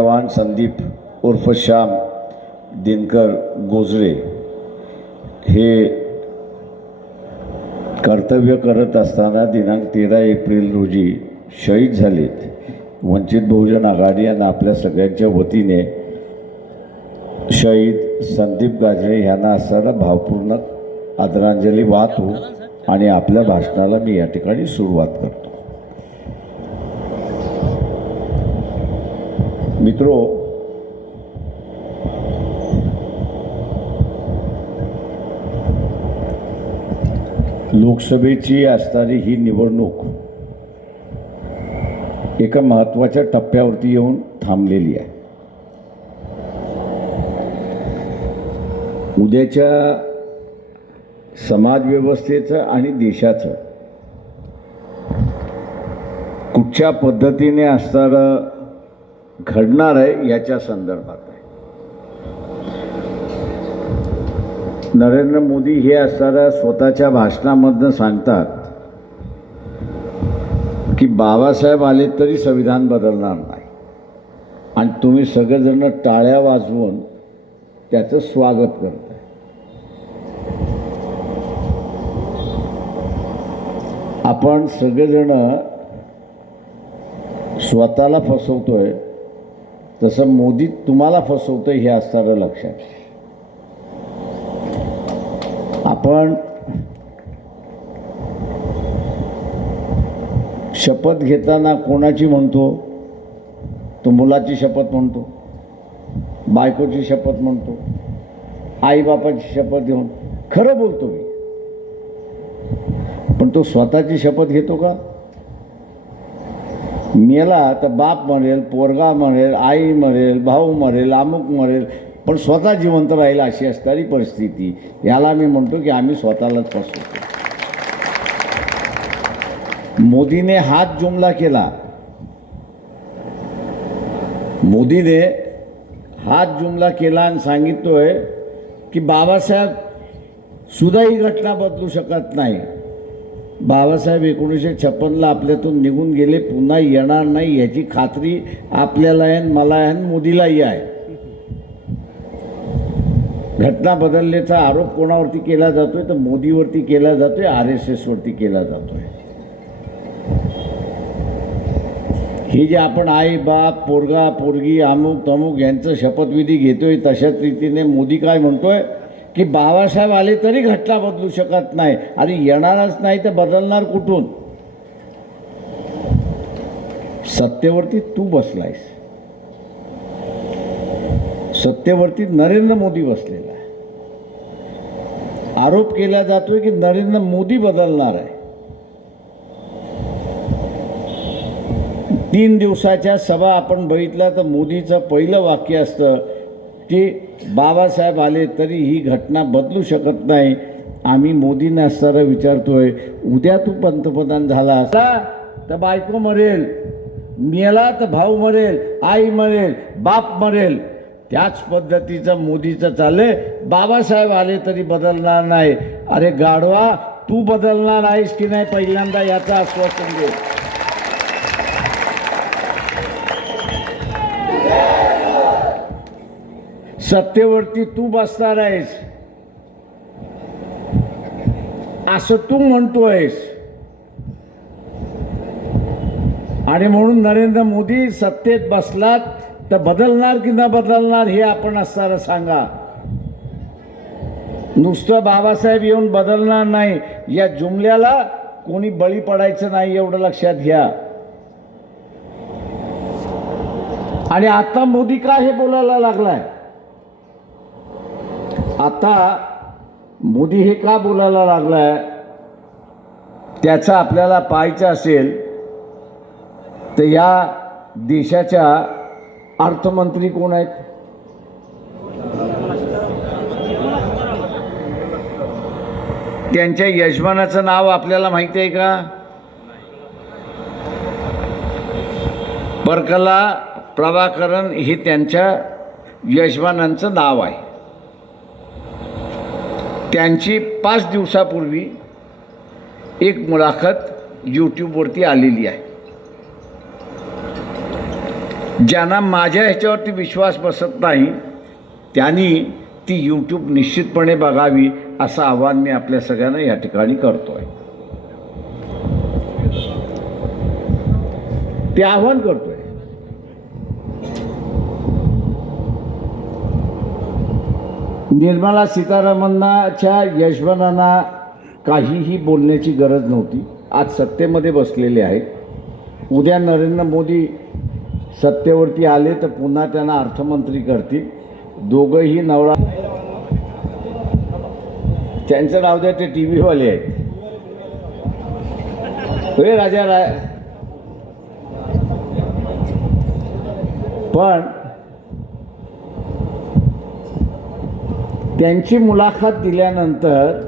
जवान संदीप उर्फ श्याम दिनकर गोजरे हे कर्तव्य करत असताना दिनांक तेरा एप्रिल रोजी शहीद झालेत. वंचित बहुजन आघाडी यांना आपल्या सगळ्यांच्या वतीने शहीद संदीप गाजरे यांना असताना भावपूर्ण आदरांजली वाहतो आणि आपल्या भाषणाला मी या ठिकाणी सुरुवात करतो. मित्रो लोकसभेची असणारी ही निवडणूक एका महत्त्वाच्या टप्प्यावरती येऊन थांबलेली आहे. उद्याच्या समाजव्यवस्थेचं आणि देशाचं कुठच्या पद्धतीने असणारं घडणार आहे याच्या संदर्भात आहे. नरेंद्र मोदी हे असणाऱ्या स्वतःच्या भाषणामधनं सांगतात की बाबासाहेब आले तरी संविधान बदलणार नाही. आणि तुम्ही सगळेजण टाळ्या वाजवून त्याचं स्वागत करताय. आपण सगळेजण स्वतःला फसवतोय. तसं मोदी तुम्हाला फसवतोय हे असणारं लक्षात. आपण शपथ घेताना कोणाची म्हणतो? तो मुलाची शपथ म्हणतो. बायकोची शपथ म्हणतो. आईबापाची शपथ घेऊन. खरं बोलतो मी. पण तो स्वतःची शपथ घेतो का? मेला तर बाप मरेल पोरगा मरेल आई मरेल भाऊ मरेल अमुक मरेल पण स्वतः जिवंत राहील अशी असणारी परिस्थिती. याला मी म्हणतो की आम्ही स्वतःलाच फसवतो. मोदीने हात जुमला केला. मोदीने हात जुमला केला आणि सांगिततोय की बाबासाहेब सुद्धा ही घटना बदलू शकत नाही. बाबासाहेब एकोणीसशे छप्पनला आपल्यातून निघून गेले पुन्हा येणार नाही याची खात्री आपल्याला आहे मला आहे मोदीलाही आहे. घटना बदलल्याचा आरोप कोणावरती केला जातोय? तर मोदीवरती केला जातोय आर एस एसवरती केला जातोय. हे जे आपण आई बाप पोरगा पोरगी अमुक तमुक यांचं शपथविधी घेतोय तशाच रीतीने मोदी काय म्हणतोय? की बाबासाहेब आले तरी घटना बदलू शकत नाही. आणि येणारच नाही तर बदलणार कुठून? सत्तेवरती तू बसलायस. सत्तेवरती नरेंद्र मोदी बसलेला आहे. आरोप केला जातोय की नरेंद्र मोदी बदलणार आहे. तीन दिवसाच्या सभा आपण बघितल्या तर मोदीचं पहिलं वाक्य असतं की बाबासाहेब आले तरी ही घटना बदलू शकत नाही. आम्ही मोदींना असताना विचारतोय उद्या तू पंतप्रधान झाला असला तर बायको मरेल मेला तर भाऊ मरेल आई मरेल बाप मरेल. त्याच पद्धतीचं मोदीचं चाललंय. बाबासाहेब आले तरी बदलणार नाही. अरे गाढवा तू बदलणार आहेस की नाही पहिल्यांदा याचं आश्वासन दे. सत्तेवरती तू बसणार आहेस. असं तू म्हणतो आहेस आणि म्हणून नरेंद्र मोदी सत्तेत बसलात तर बदलणार की न बदलणार हे आपण असताना सांगा. नुसतं बाबासाहेब येऊन बदलणार नाही. या जुमल्याला कोणी बळी पडायचं नाही एवढं लक्षात घ्या. आणि आता मोदी का हे बोलायला लागलाय? आता मोदी हे का बोलायला लागलाय? त्याचं आपल्याला पाहायचं असेल तर या देशाच्या अर्थमंत्री कोण आहेत? त्यांच्या यजमानाचं नाव आपल्याला माहिती आहे का? परकला प्रभाकरन हे त्यांच्या यजमानांचं नाव आहे. त्यांची पाच दिवसापूर्वी एक मुलाखत यूट्यूबवरती आलेली आहे. ज्यांना माझ्या ह्याच्यावरती विश्वास बसत नाही त्यांनी ती यूट्यूब निश्चितपणे बघावी असं आवाहन मी आपल्या सगळ्यांना या ठिकाणी करतो आहे ते आव्हान करतोय. निर्मला सीतारामनाच्या यशवनांना काहीही बोलण्याची गरज नव्हती. आज सत्तेमध्ये बसलेले आहेत. उद्या नरेंद्र मोदी सत्तेवरती आले तर पुन्हा त्यांना अर्थमंत्री करतील. दोघंही नवरा त्यांचं नाव द्या ते टी व्हीवाले आहेत. हे राजा राय पण त्यांची मुलाखत दिल्यानंतर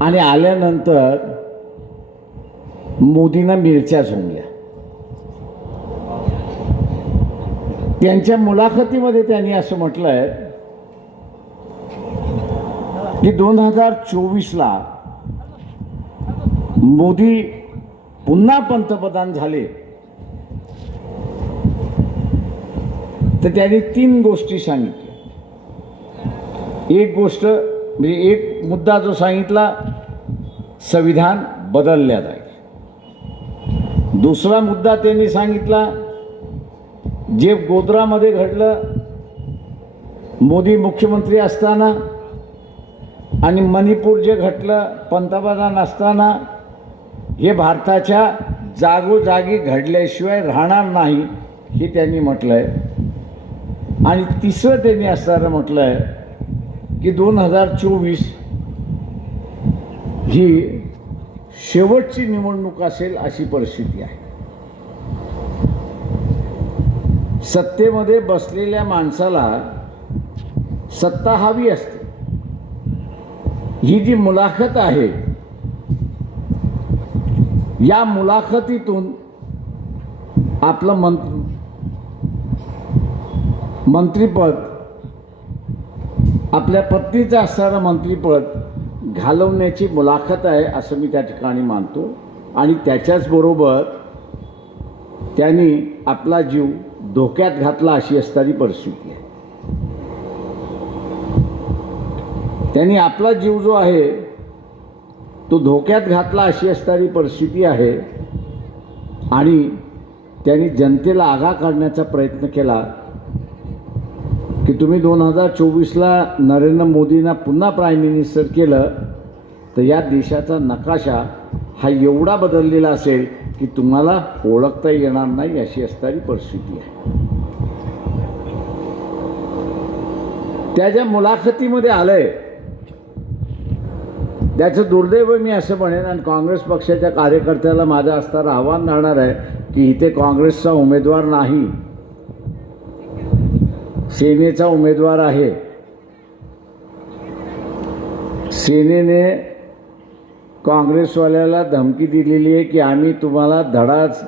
आणि आल्यानंतर मोदींना मिरच्या झोंबल्या. त्यांच्या मुलाखतीमध्ये त्यांनी असं म्हटलं आहे की दोन हजार चोवीसला मोदी पुन्हा पंतप्रधान झाले. तर त्यांनी तीन गोष्टी सांगितल्या. एक गोष्ट म्हणजे एक मुद्दा जो सांगितला संविधान बदलल्या जाईल. दुसरा मुद्दा त्यांनी सांगितला जे गोद्रामध्ये घडलं मोदी मुख्यमंत्री असताना आणि मणिपूर जे घडलं पंतप्रधान असताना हे भारताच्या जागोजागी घडल्याशिवाय राहणार नाही हे त्यांनी म्हटलं आहे आणि तिसरं त्यांनी असताना म्हटलं आहे की दोन हजार चोवीस ही शेवटची निवडणूक असेल अशी परिस्थिती आहे. सत्तेमध्ये बसलेल्या माणसाला सत्ता हवी असते. ही जी मुलाखत आहे या मुलाखतीतून आपलं मंत्र मंत्रीपद आपल्या पत्नीचं असणारं मंत्रीपद घालवण्याची मुलाखत आहे असं मी त्या ठिकाणी मानतो. आणि त्याच्याचबरोबर त्यांनी आपला जीव धोक्यात घातला अशी असणारी परिस्थिती आहे. त्यांनी आपला जीव जो आहे तो धोक्यात घातला अशी असणारी परिस्थिती आहे. आणि त्यांनी जनतेला आगा काढण्याचा प्रयत्न केला. तुम्ही दोन हजार चोवीसला नरेंद्र मोदींना पुन्हा प्राईम मिनिस्टर केलं तर या देशाचा नकाशा हा एवढा बदललेला असेल की तुम्हाला ओळखता येणार नाही अशी असणारी परिस्थिती आहे. त्या ज्या मुलाखतीमध्ये आलंय त्याचं दुर्दैव मी असं म्हणेन आणि काँग्रेस पक्षाच्या कार्यकर्त्याला माझं असणारं आव्हान राहणार आहे की इथे काँग्रेसचा उमेदवार नाही. सेनेचा उमेदवार आहे. सेनेने काँग्रेसवाल्याला धमकी दिलेली आहे की आम्ही तुम्हाला धडाच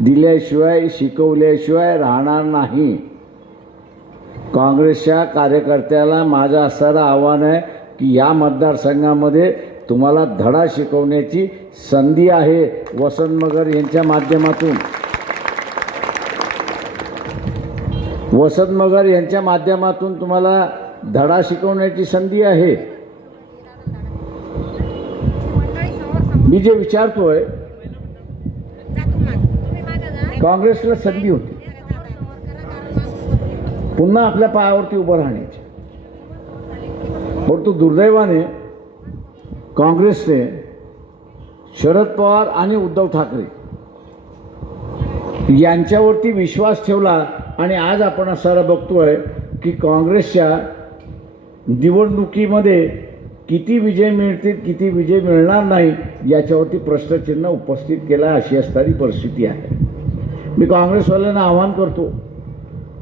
दिल्याशिवाय शिकवल्याशिवाय राहणार नाही. काँग्रेसच्या कार्यकर्त्याला माझं असणारं आव्हान आहे की या मतदारसंघामध्ये तुम्हाला धडा शिकवण्याची संधी आहे. वसंत मगर यांच्या माध्यमातून. वसंत मगर यांच्या माध्यमातून तुम्हाला धडा शिकवण्याची संधी आहे. मी जे विचारतोय काँग्रेसला संधी होती. पुन्हा आपल्या पायावरती उभं राहण्याची. परंतु दुर्दैवाने काँग्रेसने शरद पवार आणि उद्धव ठाकरे यांच्यावरती विश्वास ठेवला. आणि आज आपण असं बघतो आहे की काँग्रेसच्या निवडणुकीमध्ये किती विजय मिळतील किती विजय मिळणार नाही याच्यावरती प्रश्नचिन्ह उपस्थित केला अशी असणारी परिस्थिती आहे. मी काँग्रेसवाल्यांना आवाहन करतो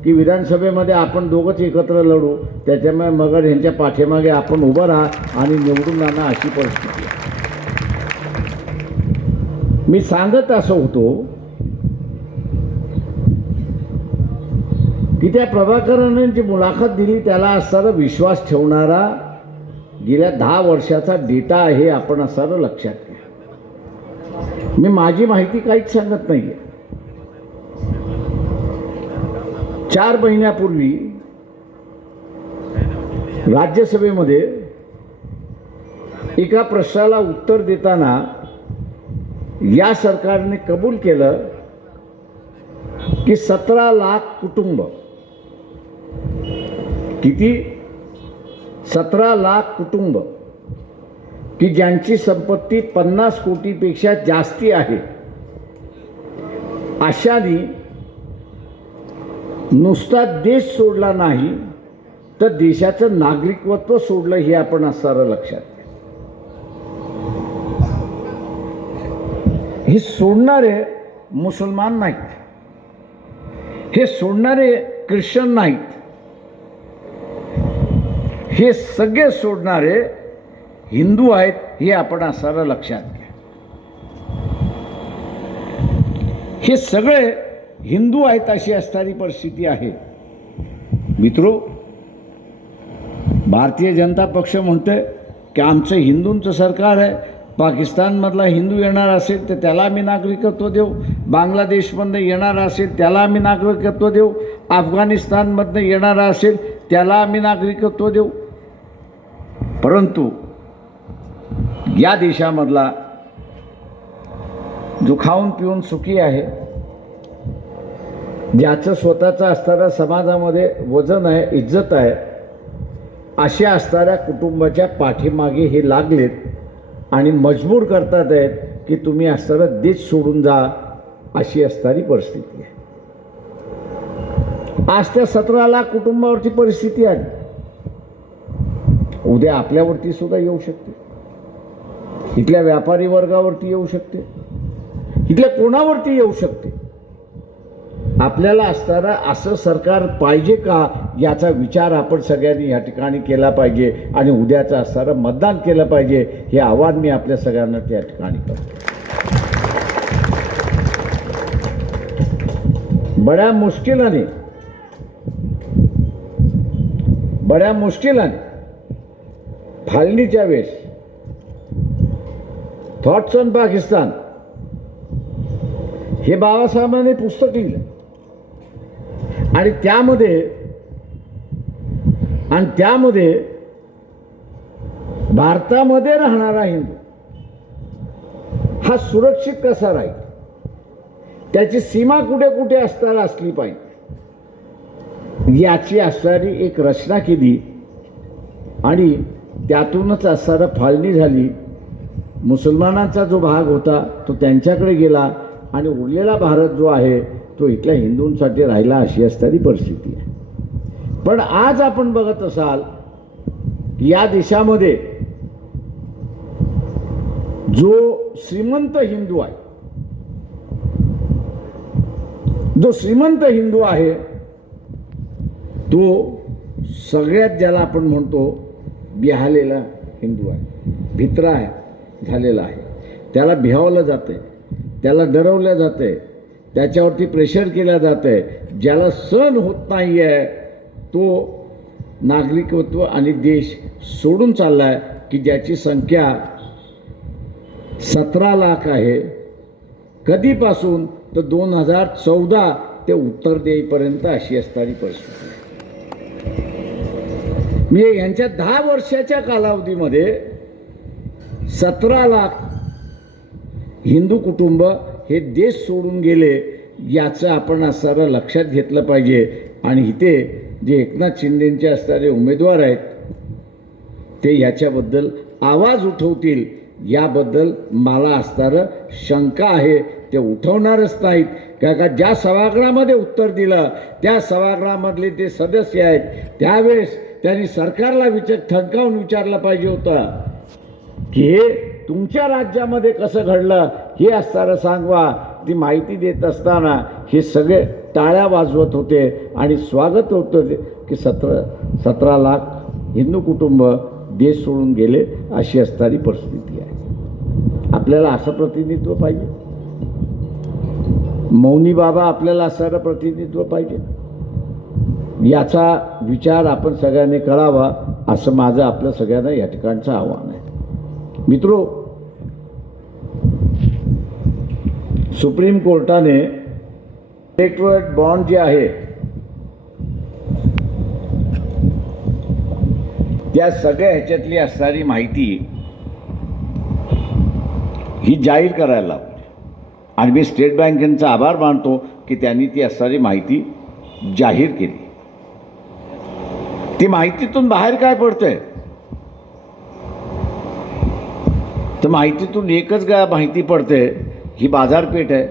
की विधानसभेमध्ये आपण दोघंच एकत्र लढू त्याच्यामुळे मगर यांच्या पाठीमागे आपण उभं राहा आणि निवडून आणा अशी परिस्थिती आहे. मी सांगत असं होतो की त्या प्रभाकरांनी जी मुलाखत दिली त्याला असणारा विश्वास ठेवणारा गेल्या दहा वर्षाचा डेटा आहे आपण असणारं लक्षात घ्या. मी माझी माहिती काहीच सांगत नाही आहे चार महिन्यापूर्वी राज्यसभेमध्ये एका प्रश्नाला उत्तर देताना या सरकारने कबूल केलं की सतरा लाख कुटुंब किती? सतरा लाख कुटुंब. की ज्यांची संपत्ती पन्नास कोटीपेक्षा जास्ती आहे. अशानी नुसता देश सोडला नाही तर देशाचं नागरिकत्व सोडलं हे आपण असणारं लक्षात. हे सोडणारे मुसलमान नाहीत. हे सोडणारे ख्रिश्चन नाहीत. हे सगळे सोडणारे हिंदू आहेत हे आपण असायला लक्षात घ्या. हे सगळे हिंदू आहेत अशी असणारी परिस्थिती आहे. मित्रो भारतीय जनता पक्ष म्हणतोय की आमचं हिंदूंचं सरकार आहे पाकिस्तानमधला हिंदू येणार असेल तर त्याला आम्ही नागरिकत्व देऊ बांगलादेशमधनं येणार असेल त्याला आम्ही नागरिकत्व देऊ अफगाणिस्तानमधनं येणारा असेल त्याला आम्ही नागरिकत्व देऊ. परंतु या देशामधला जो खाऊन पिऊन सुखी आहे ज्याचं स्वतःचं असणाऱ्या समाजामध्ये वजन आहे इज्जत आहे अशा असणाऱ्या कुटुंबाच्या पाठीमागे हे लागलेत आणि मजबूर करतात आहेत की तुम्ही असणारा देश सोडून जा अशी असणारी परिस्थिती आहे. आज त्या सतरा लाख कुटुंबावरची परिस्थिती आली उद्या आपल्यावरती सुद्धा येऊ शकते. इथल्या व्यापारी वर्गावरती येऊ शकते. इथल्या कोणावरती येऊ शकते. आपल्याला असताना असं सरकार पाहिजे का याचा विचार आपण सगळ्यांनी या ठिकाणी केला पाहिजे आणि उद्याचं असणारं मतदान केलं पाहिजे हे आव्हान मी आपल्या सगळ्यांना त्या ठिकाणी करतो. बड्या मुश्किलाने बड्या मुश्किलाने फाळणीच्या वेळेस. थॉट्स ऑन पाकिस्तान हे बाबासाहेबांनी पुस्तक लिहिलं. आणि त्यामध्ये आणि त्यामध्ये भारतामध्ये राहणारा हिंदू हा सुरक्षित कसा राहील? त्याची सीमा कुठे कुठे असताना असली पाहिजे? याची असणारी एक रचना केली आणि त्यातूनच असणारा फाळणी झाली. मुसलमानांचा जो भाग होता तो त्यांच्याकडे गेला आणि उरलेला भारत जो आहे तो इथल्या हिंदूंसाठी राहिला अशी असणारी परिस्थिती आहे. पण आज आपण बघत असाल या देशामध्ये जो श्रीमंत हिंदू आहे जो श्रीमंत हिंदू आहे तो सगळ्यात ज्याला आपण म्हणतो बिहालेला हिंदू आहे भित्रा आहे झालेला आहे. त्याला भिहावलं जाते त्याला डरवलं जाते त्याच्यावरती प्रेशर केलं जातं. ज्याला सण होत नाही आहे तो नागरिकत्व आणि देश सोडून चालला आहे की ज्याची संख्या सतरा लाख आहे. कधीपासून? तर दोन हजार चौदा ते उत्तर देईपर्यंत अशी असणारी परिस्थिती आहे. म्हणजे यांच्या दहा वर्षाच्या कालावधीमध्ये सतरा लाख हिंदू कुटुंब हे देश सोडून गेले याचं आपण असणारं लक्षात घेतलं पाहिजे. आणि इथे जे एकनाथ शिंदेंचे असणारे उमेदवार आहेत ते याच्याबद्दल आवाज उठवतील. याबद्दल मला असणारं शंका आहे. ते उठवणारच नाहीत. का का ज्या सभागृहामध्ये उत्तर दिलं त्या सभागृहामधले ते सदस्य आहेत त्यावेळेस त्यांनी सरकारला विचार ठणकावून विचारलं पाहिजे होतं. की हे तुमच्या राज्यामध्ये कसं घडलं हे असताना सांगवा. ती माहिती देत असताना हे सगळे टाळ्या वाजवत होते आणि स्वागत होतं ते की सतरा सतरा लाख हिंदू कुटुंब देश सोडून गेले अशी असणारी परिस्थिती आहे. आपल्याला असं प्रतिनिधित्व पाहिजे? मौनी बाबा आपल्याला असणारं प्रतिनिधित्व पाहिजे? याचा विचार आपण सगळ्यांनी करावा असं माझं आपलं सगळ्यांना या ठिकाणचं आव्हान आहे. मित्रो सुप्रीम कोर्टाने इलेक्ट्रोरेट बॉन्ड जे आहे त्या सगळ्या ह्याच्यातली असणारी माहिती ही जाहीर करायला लावली. आणि मी स्टेट बँकेचा आभार मानतो की त्यांनी ती असणारी माहिती जाहीर केली. ती माहितीतून बाहेर काय पडतंय? तर माहितीतून एकच काय माहिती पडते ही बाजारपेठ आहे.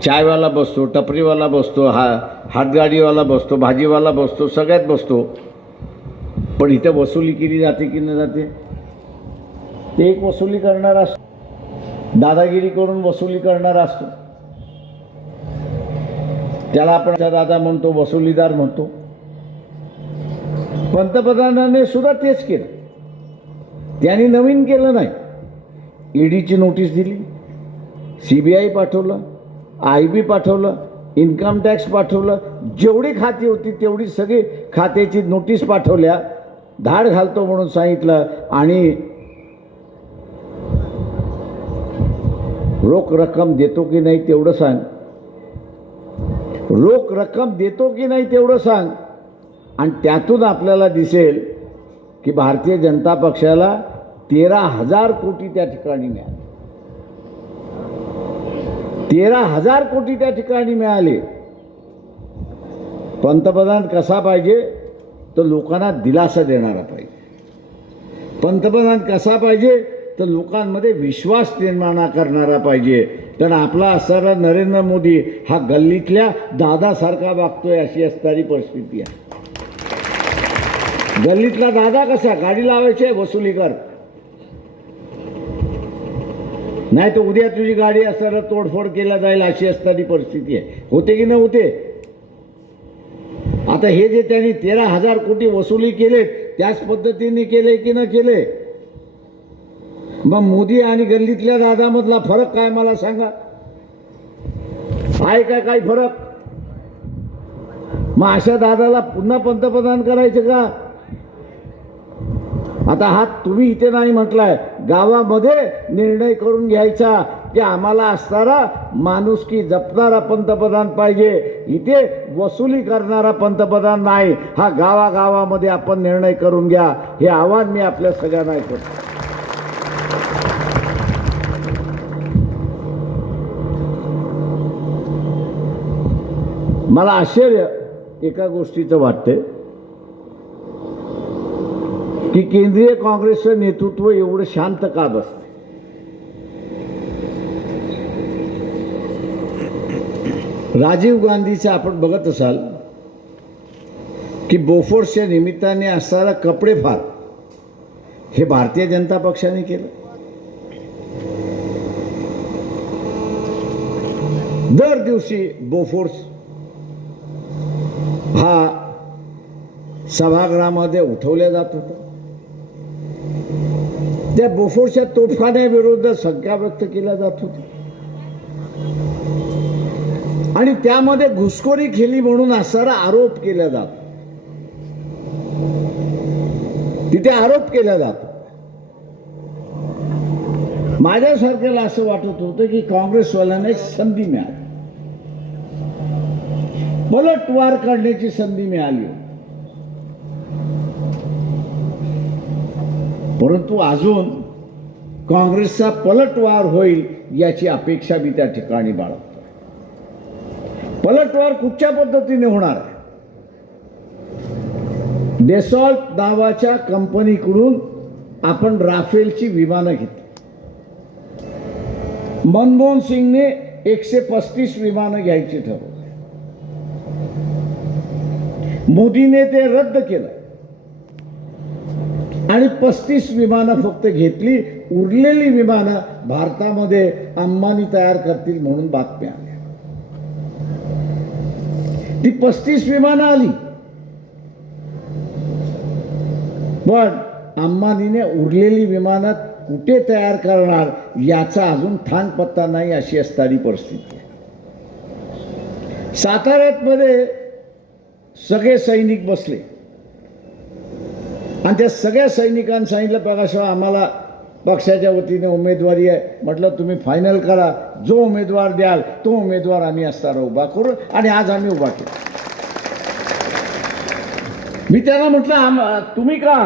चायवाला बसतो टपरीवाला बसतो हा हातगाडीवाला बसतो भाजीवाला बसतो सगळ्यात बसतो. पण इथं वसुली केली जाते की न जाते? ते एक वसुली करणारा असतो. दादागिरी करून वसुली करणारा असतो. त्याला आपण दादा म्हणतो वसुलीदार म्हणतो. पंतप्रधानाने सुद्धा तेच केलं. त्यांनी नवीन केलं नाही. ईडीची नोटीस दिली. सी बी आय पाठवलं. आय बी पाठवलं. इन्कम टॅक्स पाठवलं. जेवढी खाती होती तेवढी सगळी खात्याची नोटीस पाठवल्या. धाड घालतो म्हणून सांगितलं आणि रोख रक्कम देतो की नाही तेवढं सांग. रोख रक्कम देतो की नाही तेवढं सांग. आणि त्यातून आपल्याला दिसेल की भारतीय जनता पक्षाला तेरा हजार कोटी त्या ठिकाणी मिळाले. तेरा हजार कोटी त्या ठिकाणी मिळाले. पंतप्रधान कसा पाहिजे तर लोकांना दिलासा देणारा पाहिजे. पंतप्रधान कसा पाहिजे तर लोकांमध्ये विश्वास निर्माण करणारा पाहिजे. कारण आपला असणारा नरेंद्र मोदी हा गल्लीतल्या दादासारखा वागतोय अशी असणारी परिस्थिती आहे. गल्लीतला दादा कसा? गाडी लावायची वसुली कर नाही तर उद्या तुझी गाडी असताना तोडफोड केला जाईल अशी असणारी परिस्थिती आहे. होते की न होते? आता हे जे त्यांनी तेरा हजार कोटी वसुली केले त्याच पद्धतीने केले की न केले? मग मोदी आणि गल्लीतल्या दादामधला फरक काय मला सांगा? आहे काय काही फरक? मग अशा दादाला पुन्हा पंतप्रधान करायचं का? आता हा तुम्ही इथे नाही म्हटलाय. गावामध्ये निर्णय करून घ्यायचा. की आम्हाला असणारा माणुसकी जपणारा पंतप्रधान पाहिजे. इथे वसुली करणारा पंतप्रधान नाही. हा गावागावामध्ये आपण निर्णय करून घ्या. हे आव्हान मी आपल्या सगळ्यांना ऐकतो. मला आश्चर्य एका गोष्टीचं वाटते की केंद्रीय काँग्रेसचं नेतृत्व एवढं शांत का बसतं? राजीव गांधीचं आपण बघत असाल की बोफोर्सच्या निमित्ताने असणारा कपडे फार हे भारतीय जनता पक्षाने केलं. दर दिवशी बोफोर्स हा सभागृहामध्ये उठवल्या जात होता. त्या बोफोर्सच्या तोफखान्याविरुद्ध संख्या व्यक्त केल्या जात होती. आणि त्यामध्ये घुसखोरी केली म्हणून असणारा आरोप केला जात. तिथे आरोप केला जात. माझ्यासारख्याला असं वाटत होतं की काँग्रेसवाल्यांना एक संधी मिळाली. बलटवार काढण्याची संधी मिळाली परंतु अजून काँग्रेसचा पलटवार होईल याची अपेक्षा मी त्या ठिकाणी बाळगतो. पलटवार कुठच्या पद्धतीने होणार आहे? डेसॉल्ट नावाच्या कंपनीकडून आपण राफेलची विमानं घेतली. मनमोहन सिंगने एकशे पस्तीस विमानं घ्यायची ठरवली. मोदीने ते रद्द केलं. आणि पस्तीस विमानं फक्त घेतली उरलेली विमानं भारतामध्ये अंबानी तयार करतील म्हणून बातम्या आल्या. ती पस्तीस विमानं आली. पण अंबानीने उरलेली विमानं कुठे तयार करणार याचा अजून ठाण पत्ता नाही अशी असणारी परिस्थिती आहे. साताऱ्यात मध्ये सगळे सैनिक बसले. आणि त्या सगळ्या सैनिकांनी सांगितलं प्रकाशराव आम्हाला पक्षाच्या वतीने उमेदवारी आहे. म्हटलं तुम्ही फायनल करा. जो उमेदवार द्याल तो उमेदवार आम्ही असताना उभा करू आणि आज आम्ही उभा केला. मी त्यांना म्हटलं आम तुम्ही का